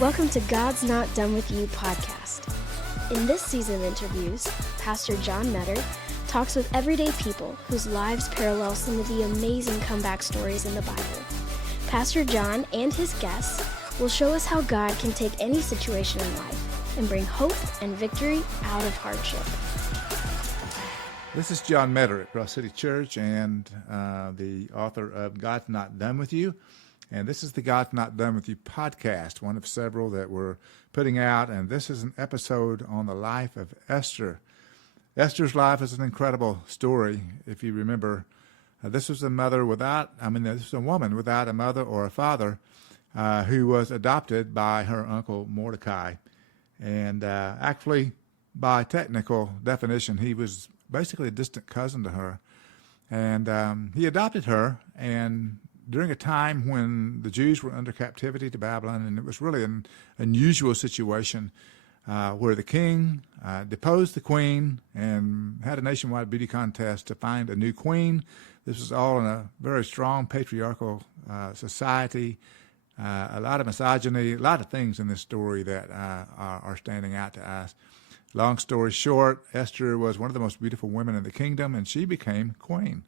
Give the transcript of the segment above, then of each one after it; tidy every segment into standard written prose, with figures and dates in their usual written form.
Welcome to God's Not Done With You podcast. In this season of interviews, Pastor John Metter talks with everyday people whose lives parallel some of the amazing comeback stories in the Bible. Pastor John and his guests will show us how God can take any situation in life and bring hope and victory out of hardship. This is John Metter at Cross City Church and the author of God's Not Done With You. And this is the God's Not Done With You podcast, one of several that we're putting out. And this is an episode on the life of Esther. Esther's life is an incredible story. If you remember, this was a woman without a mother or a father who was adopted by her uncle Mordecai. And actually, by technical definition, he was basically a distant cousin to her. And he adopted her, and during a time when the Jews were under captivity to Babylon, and it was really an unusual situation where the king deposed the queen and had a nationwide beauty contest to find a new queen. This was all in a very strong patriarchal society, a lot of misogyny, a lot of things in this story that are standing out to us. Long story short, Esther was one of the most beautiful women in the kingdom, and she became queen.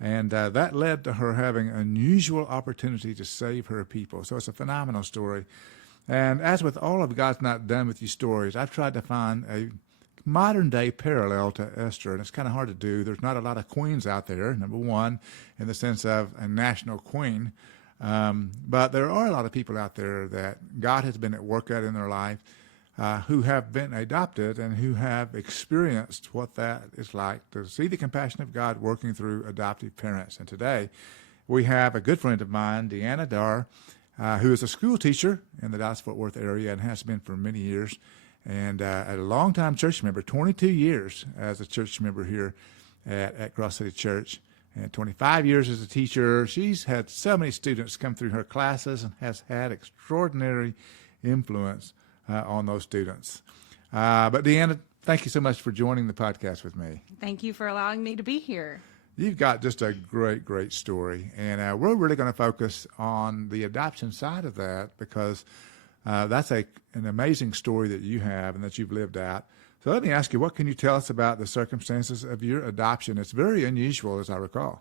And that led to her having an unusual opportunity to save her people. So it's a phenomenal story. And as with all of God's Not Done With You stories, I've tried to find a modern-day parallel to Esther, and it's kind of hard to do. There's not a lot of queens out there, number one, in the sense of a national queen. But there are a lot of people out there that God has been at work at in their life who have been adopted and who have experienced what that is like to see the compassion of God working through adoptive parents. And today we have a good friend of mine, Deanna Darr, who is a school teacher in the Dallas-Fort Worth area and has been for many years, and a longtime church member, 22 years as a church member here at Cross City Church, and 25 years as a teacher. She's had so many students come through her classes and has had extraordinary influence on those students. But Deanna, thank you so much for joining the podcast with me. Thank you for allowing me to be here. You've got just a great story, and we're really going to focus on the adoption side of that because that's an amazing story that you have and that you've lived out. So let me ask you, what can you tell us about the circumstances of your adoption? It's very unusual, as I recall.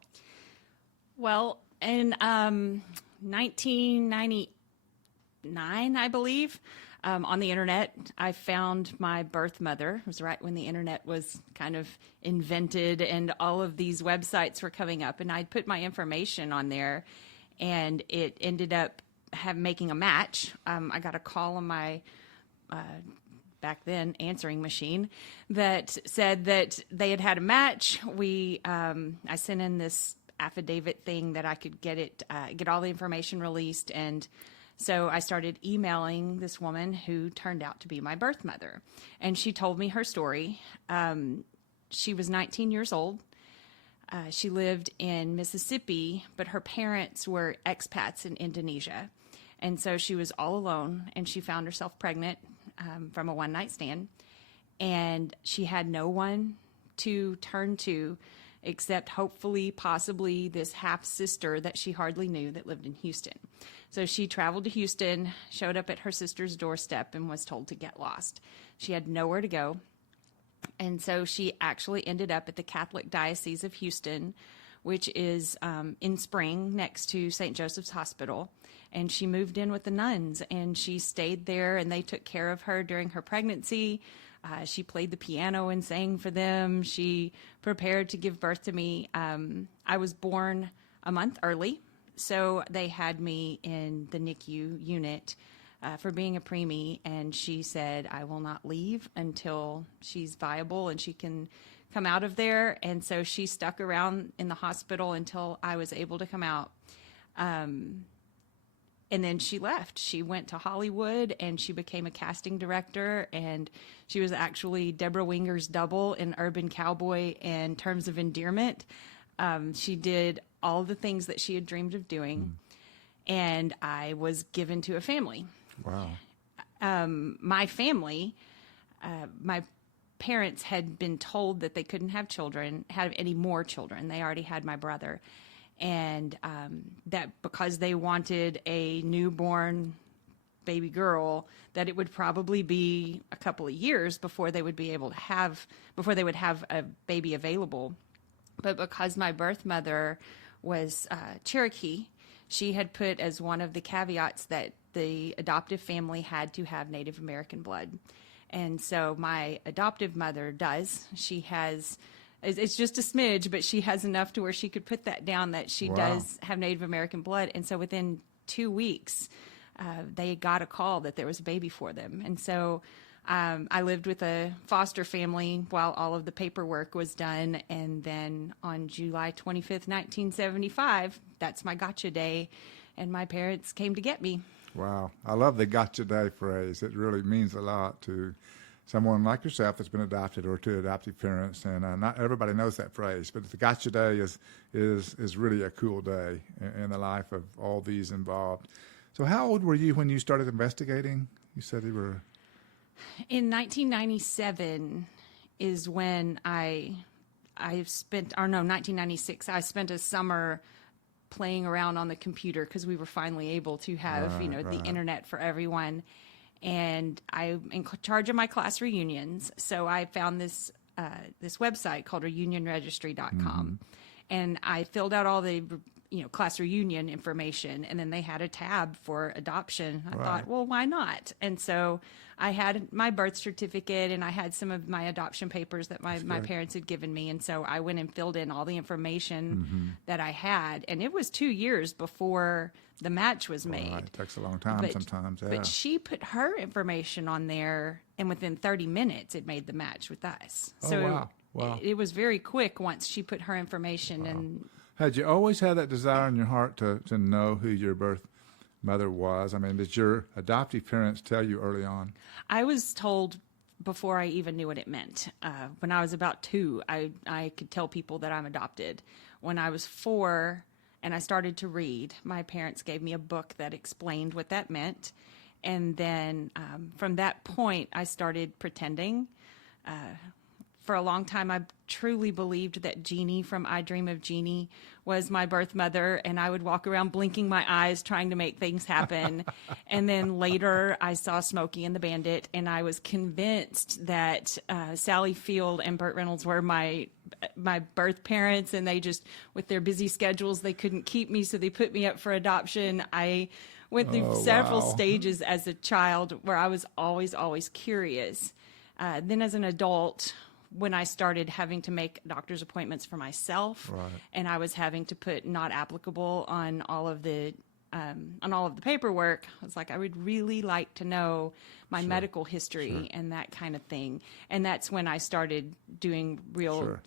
Well, in 1999, I believe, on the internet, I found my birth mother. It was right when the internet was kind of invented and all of these websites were coming up. And I'd put my information on there, and it ended up making a match. I got a call on my back then answering machine that said that they had a match. I sent in this affidavit thing that I could get all the information released, and so I started emailing this woman who turned out to be my birth mother, and she told me her story. She was 19 years old. She lived in Mississippi, but her parents were expats in Indonesia, and so she was all alone, and she found herself pregnant from a one-night stand, and she had no one to turn to except hopefully, possibly, this half-sister that she hardly knew that lived in Houston. So she traveled to Houston, showed up at her sister's doorstep, and was told to get lost. She had nowhere to go, and so she actually ended up at the Catholic Diocese of Houston, which is in Spring next to St. Joseph's Hospital. And she moved in with the nuns, and she stayed there, and they took care of her during her pregnancy. She played the piano and sang for them. She prepared to give birth to me. I was born a month early, so they had me in the NICU unit for being a preemie, and she said, I will not leave until she's viable and she can come out of there. And so she stuck around in the hospital until I was able to come out. And then she left. She went to Hollywood, and she became a casting director, and she was actually Deborah Winger's double in Urban Cowboy and Terms of Endearment. She did all the things that she had dreamed of doing, and I was given to a family. Wow. My family, my parents had been told that they couldn't have any more children. They already had my brother. And that because they wanted a newborn baby girl, that it would probably be a couple of years before they would have a baby available. But because my birth mother was Cherokee, she had put as one of the caveats that the adoptive family had to have Native American blood. And so my adoptive mother does. She has, it's just a smidge, but she has enough to where she could put that down that she Wow. does have Native American blood. And so within 2 weeks, they got a call that there was a baby for them. And so I lived with a foster family while all of the paperwork was done. And then on July 25th, 1975, that's my gotcha day. And my parents came to get me. Wow. I love the gotcha day phrase. It really means a lot to someone like yourself that's been adopted or to adoptive parents. And not everybody knows that phrase, but the gotcha day is really a cool day in the life of all these involved. So how old were you when you started investigating? You said you were... In 1997 is when 1996, I spent a summer playing around on the computer because we were finally able to have, the internet for everyone. And I'm in charge of my class reunions. So I found this website called reunionregistry.com. Mm-hmm. And I filled out all the class reunion information, and then they had a tab for adoption. I thought, well, why not? And so I had my birth certificate, and I had some of my adoption papers that my parents had given me. And so I went and filled in all the information that I had. And it was 2 years before the match was made. Right. It takes a long time sometimes. Yeah. But she put her information on there, and within 30 minutes, it made the match with us. So wow. It was very quick once she put her information in. Had you always had that desire in your heart to know who your birth mother was? I mean, did your adoptive parents tell you early on? I was told before I even knew what it meant. When I was about 2, I could tell people that I'm adopted. When I was 4 and I started to read, my parents gave me a book that explained what that meant. And then from that point, I started pretending. For a long time, I truly believed that Jeannie from I Dream of Jeannie was my birth mother, and I would walk around blinking my eyes trying to make things happen. And then later, I saw Smokey and the Bandit, and I was convinced that Sally Field and Burt Reynolds were my birth parents, and they just, with their busy schedules, they couldn't keep me, so they put me up for adoption. I went through several stages as a child where I was always curious. Then as an adult, when I started having to make doctor's appointments for myself, and I was having to put not applicable on all of the paperwork, I was like, I would really like to know my medical history and that kind of thing. And that's when I started doing real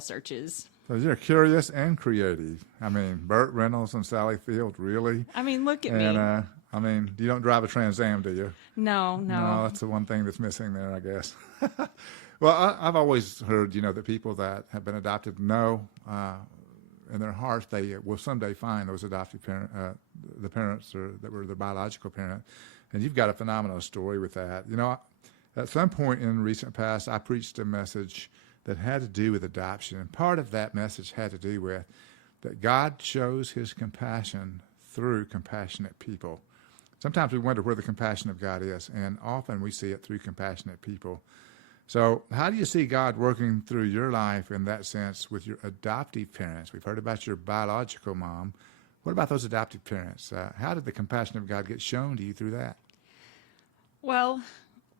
searches. So you're curious and creative. I mean, Burt Reynolds and Sally Field, really? I mean, look at me. And I mean, you don't drive a Trans Am, do you? No. No, that's the one thing that's missing there, I guess. Well, I've always heard, that people that have been adopted know in their hearts they will someday find those adoptive the parents that were their biological parent. And you've got a phenomenal story with that. At some point in recent past, I preached a message that had to do with adoption. And part of that message had to do with that God shows his compassion through compassionate people. Sometimes we wonder where the compassion of God is, and often we see it through compassionate people. So how do you see God working through your life in that sense with your adoptive parents? We've heard about your biological mom. What about those adoptive parents? How did the compassion of God get shown to you through that? Well,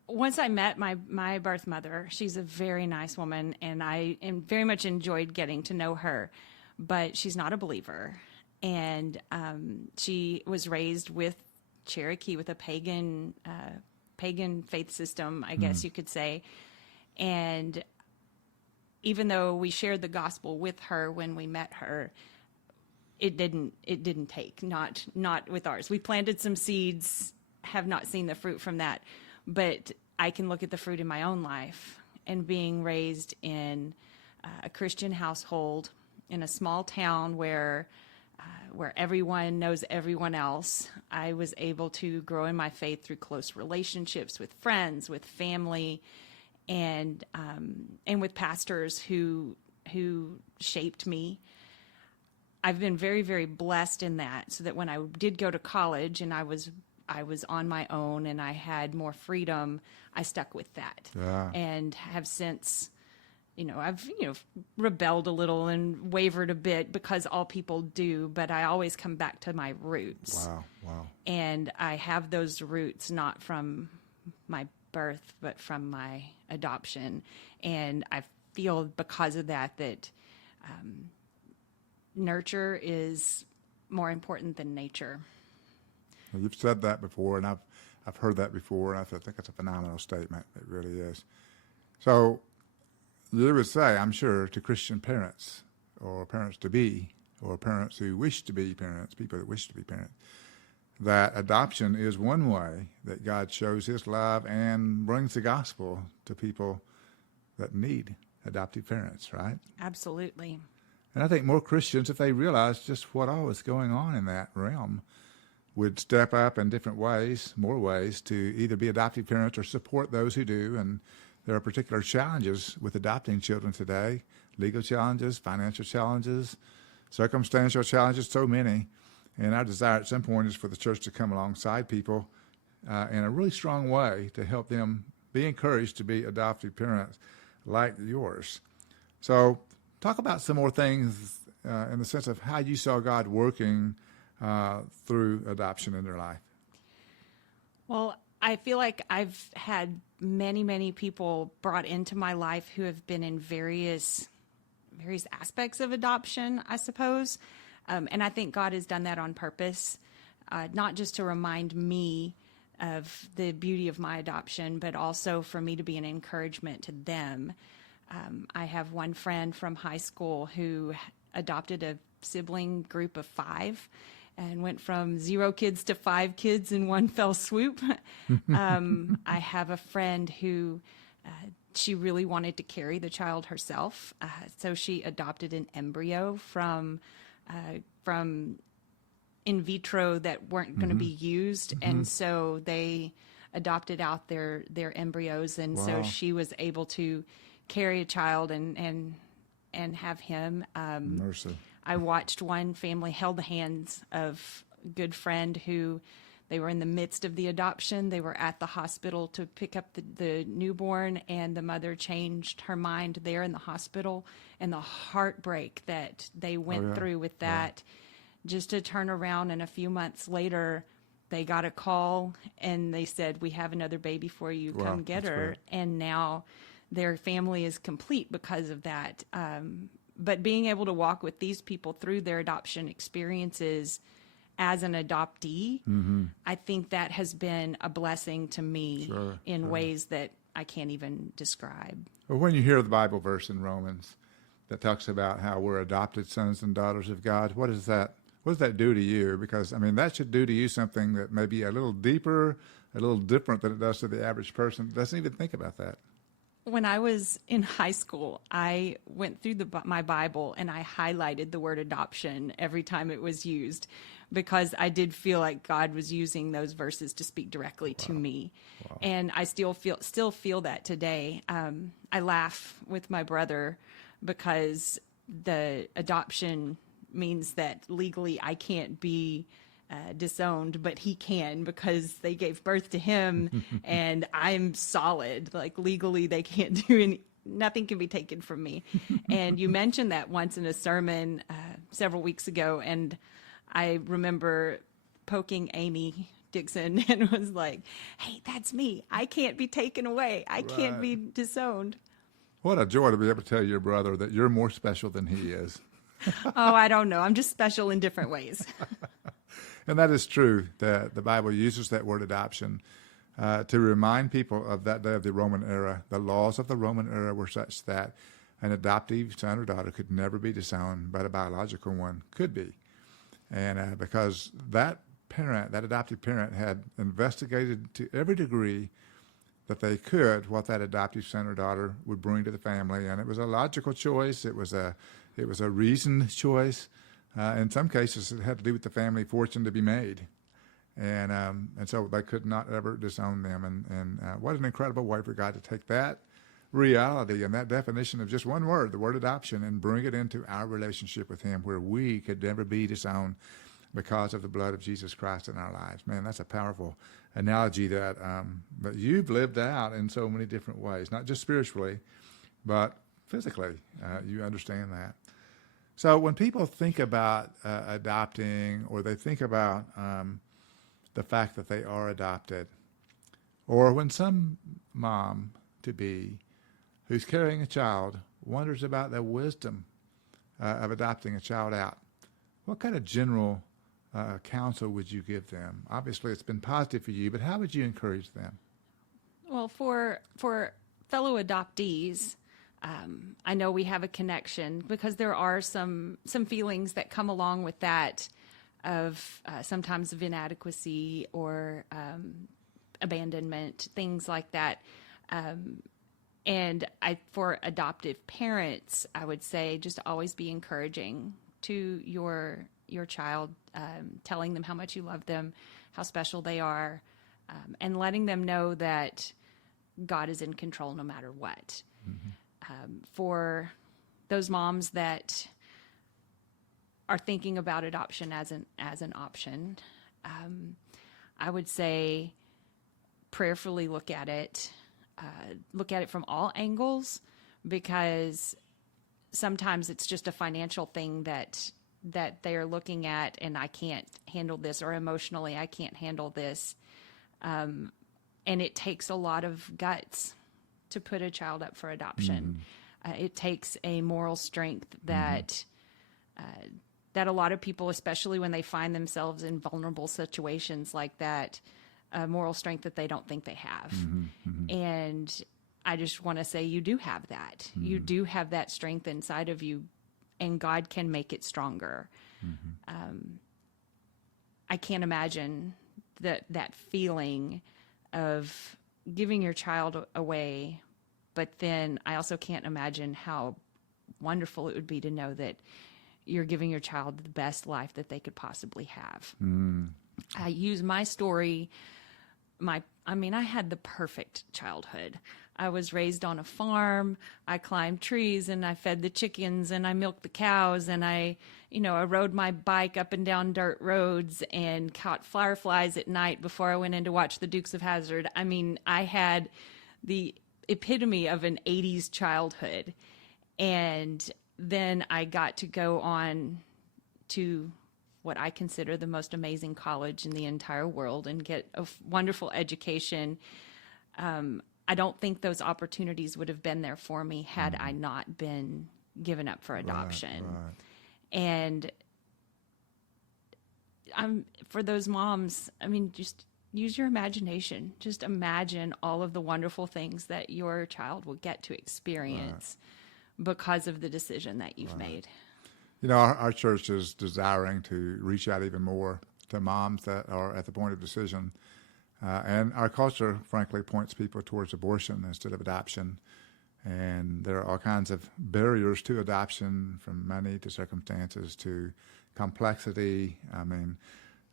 once I met my birth mother, she's a very nice woman, and I very much enjoyed getting to know her, but she's not a believer. And she was raised with Cherokee, with a pagan faith system, I guess you could say. And even though we shared the gospel with her when we met her, it didn't take, not with ours. We planted some seeds, have not seen the fruit from that, but I can look at the fruit in my own life. And being raised in a Christian household in a small town where everyone knows everyone else, I was able to grow in my faith through close relationships with friends, with family, and with pastors who shaped me. I've been very, very blessed in that, so that when I did go to college and I was I was on my own and I had more freedom, I stuck with that. Yeah. And have since, I've, rebelled a little and wavered a bit because all people do, but I always come back to my roots. Wow. And I have those roots not from my birth, but from my adoption. And I feel because of that nurture is more important than nature. Well, you've said that before, and I've heard that before, and I think it's a phenomenal statement. It really is. So you would say, I'm sure, to Christian parents or parents-to-be or parents who wish to be parents, people that wish to be parents, that adoption is one way that God shows his love and brings the gospel to people that need adoptive parents, right? Absolutely. And I think more Christians, if they realize just what all is going on in that realm, would step up in different ways, more ways, to either be adoptive parents or support those who do. And there are particular challenges with adopting children today, legal challenges, financial challenges, circumstantial challenges, so many. And our desire at some point is for the church to come alongside people in a really strong way to help them be encouraged to be adoptive parents like yours. So talk about some more things in the sense of how you saw God working through adoption in their life. Well, I feel like I've had many, many people brought into my life who have been in various aspects of adoption, I suppose. And I think God has done that on purpose, not just to remind me of the beauty of my adoption, but also for me to be an encouragement to them. I have one friend from high school who adopted a sibling group of 5 and went from 0 kids to 5 kids in one fell swoop. I have a friend who she really wanted to carry the child herself, so she adopted an embryo from in vitro that weren't going to be used, and so they adopted out their embryos, and so she was able to carry a child and have him. Mercy. I watched one family held the hands of a good friend who they were in the midst of the adoption. They were at the hospital to pick up the newborn, and the mother changed her mind there in the hospital, and the heartbreak that they went through with that, just to turn around, and a few months later they got a call and they said, "We have another baby for you, come get her." Great. And now their family is complete because of that. But being able to walk with these people through their adoption experiences as an adoptee, I think that has been a blessing to me in ways that I can't even describe. Well, when you hear the Bible verse in Romans that talks about how we're adopted sons and daughters of God, what does that do to you? Because, I mean, that should do to you something that may be a little deeper, a little different than it does to the average person that doesn't even think about that. When I was in high school, I went through my Bible and I highlighted the word adoption every time it was used, because I did feel like God was using those verses to speak directly to me. And I still feel that today. I laugh with my brother because the adoption means that legally I can't be disowned, but he can, because they gave birth to him and I'm solid. Like, legally they can't do nothing can be taken from me. And you mentioned that once in a sermon several weeks ago, and I remember poking Amy Dixon and was like, "Hey, that's me. I can't be taken away. I can't be disowned." What a joy to be able to tell your brother that you're more special than he is. Oh, I don't know. I'm just special in different ways. And that is true. The Bible uses that word adoption to remind people of that day of the Roman era. The laws of the Roman era were such that an adoptive son or daughter could never be disowned, but a biological one could be. And because that adoptive parent had investigated to every degree that they could what that adoptive son or daughter would bring to the family. And it was a logical choice. It was a reasoned choice. In some cases, it had to do with the family fortune to be made. And so they could not ever disown them. And what an incredible way for God to take that reality and that definition of just one word, the word adoption, and bring it into our relationship with him, where we could never be disowned. because of the blood of Jesus Christ in our lives. Man, that's a powerful analogy that you've lived out in so many different ways, not just spiritually, but physically. You understand that. So when people think about adopting, or they think about the fact that they are adopted, or when some mom-to-be who's carrying a child wonders about the wisdom of adopting a child out, what kind of general counsel would you give them? Obviously, it's been positive for you, but how would you encourage them? Well, for fellow adoptees, I know we have a connection because there are some feelings that come along with that of sometimes of inadequacy or abandonment, things like that. And for adoptive parents, I would say just always be encouraging to your child, telling them how much you love them, how special they are, and letting them know that God is in control no matter what. Mm-hmm. For those moms that are thinking about adoption as an option, I would say prayerfully look at it from all angles, because sometimes it's just a financial thing that they are looking at, and I can't handle this, or emotionally I can't handle this, and it takes a lot of guts to put a child up for adoption. Mm-hmm. It takes a moral strength that that a lot of people, especially when they find themselves in vulnerable situations like that, moral strength that they don't think they have. Mm-hmm. Mm-hmm. And I just want to say you do have that. Mm-hmm. You do have that strength inside of you, and God can make it stronger. Mm-hmm. I can't imagine that feeling of giving your child away, but then I also can't imagine how wonderful it would be to know that you're giving your child the best life that they could possibly have. Mm. I use my story. I had the perfect childhood. I was raised on a farm. I climbed trees, and I fed the chickens, and I milked the cows, and I rode my bike up and down dirt roads and caught fireflies at night before I went in to watch the Dukes of Hazzard. I had the epitome of an 80s childhood. And then I got to go on to what I consider the most amazing college in the entire world and get a wonderful education. I don't think those opportunities would have been there for me had I not been given up for adoption. Right. And for those moms, just use your imagination. Just imagine all of the wonderful things that your child will get to experience because of the decision that you've made. Our church is desiring to reach out even more to moms that are at the point of decision. And our culture, frankly, points people towards abortion instead of adoption. And there are all kinds of barriers to adoption, from money to circumstances to complexity.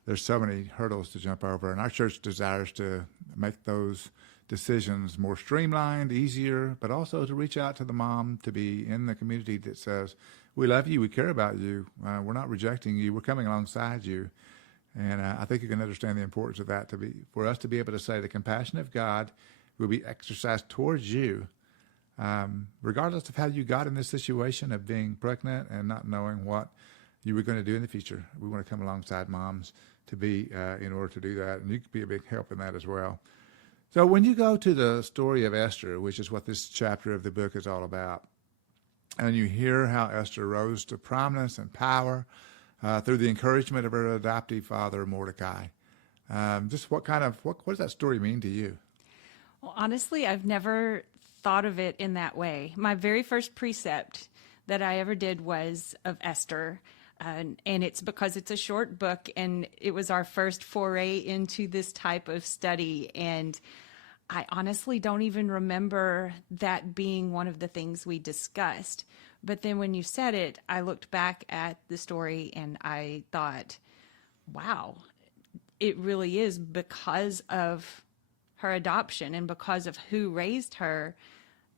There's so many hurdles to jump over. And our church desires to make those decisions more streamlined, easier, but also to reach out to the mom to be in the community that says, we love you, we care about you, we're not rejecting you, we're coming alongside you. And I think you can understand the importance of that, for us to be able to say the compassion of God will be exercised towards you, regardless of how you got in this situation of being pregnant and not knowing what you were going to do in the future. We want to come alongside moms to be in order to do that, and you could be a big help in that as well. So when you go to the story of Esther, which is what this chapter of the book is all about, and you hear how Esther rose to prominence and power through the encouragement of her adoptive father, Mordecai, just what does that story mean to you? Well, honestly, I've never thought of it in that way. My very first precept that I ever did was of Esther. And it's because it's a short book, and it was our first foray into this type of study. And I honestly don't even remember that being one of the things we discussed. But then when you said it, I looked back at the story and I thought, wow, it really is because of her adoption and because of who raised her.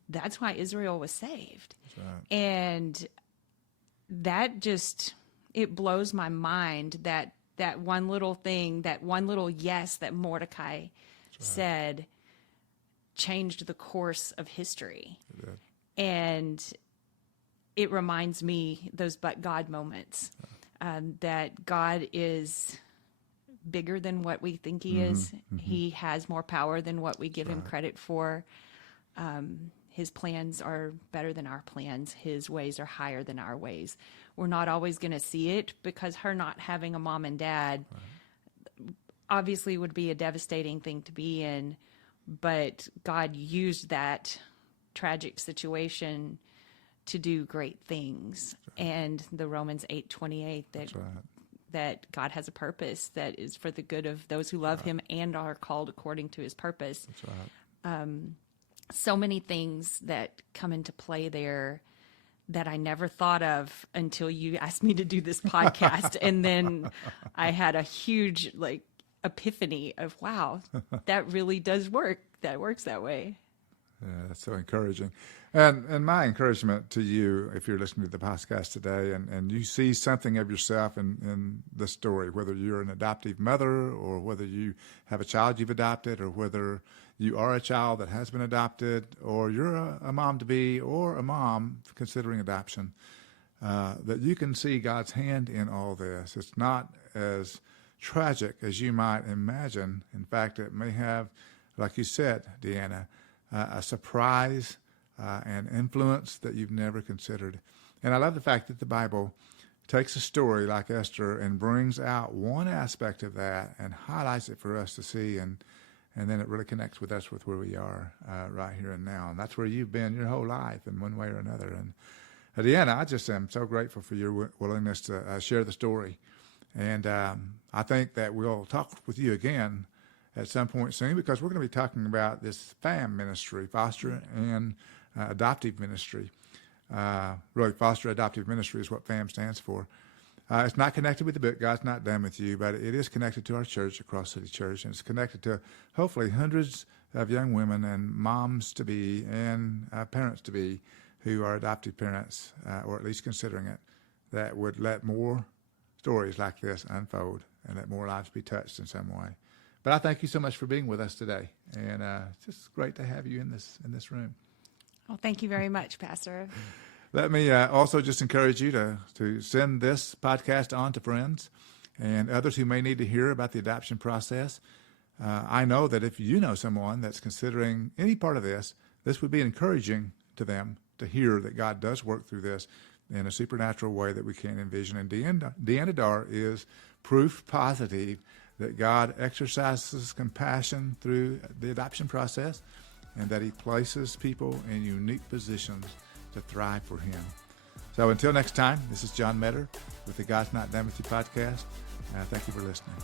That's why Israel was saved. That's right. And that just, it blows my mind that that one little thing, that one little yes that Mordecai said changed the course of history. And it reminds me those but God moments, that God is bigger than what we think he is. He has more power than what we give him credit for. His plans are better than our plans. His ways are higher than our ways. We're not always going to see it, because her not having a mom and dad obviously would be a devastating thing to be in. But God used that tragic situation to do great things. And the Romans 8:28, that God has a purpose that is for the good of those who love him and are called according to his purpose. So many things that come into play there that I never thought of until you asked me to do this podcast. And then I had a huge epiphany of, wow, that really does work. That works that way. Yeah, that's so encouraging. And my encouragement to you, if you're listening to the podcast today and you see something of yourself in the story, whether you're an adoptive mother or whether you have a child you've adopted, or whether you are a child that has been adopted, or you're a mom-to-be or a mom considering adoption, that you can see God's hand in all this. It's not as tragic as you might imagine. In fact, it may have, like you said, Deanna, a surprise and influence that you've never considered. And I love the fact that the Bible takes a story like Esther and brings out one aspect of that and highlights it for us to see, and then it really connects with us with where we are right here and now. And that's where you've been your whole life in one way or another. And Deanna, I just am so grateful for your willingness to share the story. And I think that we'll talk with you again at some point soon, because we're going to be talking about this FAM ministry, foster and adoptive ministry. Really, foster adoptive ministry is what FAM stands for. It's not connected with the book, God's Not Done With You, but it is connected to our church, Across City Church, and it's connected to hopefully hundreds of young women and moms-to-be and parents-to-be who are adoptive parents, or at least considering it, that would let more stories like this unfold and let more lives be touched in some way. But I thank you so much for being with us today, and it's just great to have you in this room. Well, thank you very much, Pastor. Let me also just encourage you to send this podcast on to friends and others who may need to hear about the adoption process. I know that if you know someone that's considering any part of this, this would be encouraging to them to hear that God does work through this in a supernatural way that we can't envision. And Deanna Dar is proof positive that God exercises compassion through the adoption process, and that he places people in unique positions to thrive for him. So until next time, this is John Metter with the God's Not Done With You podcast. Thank you for listening.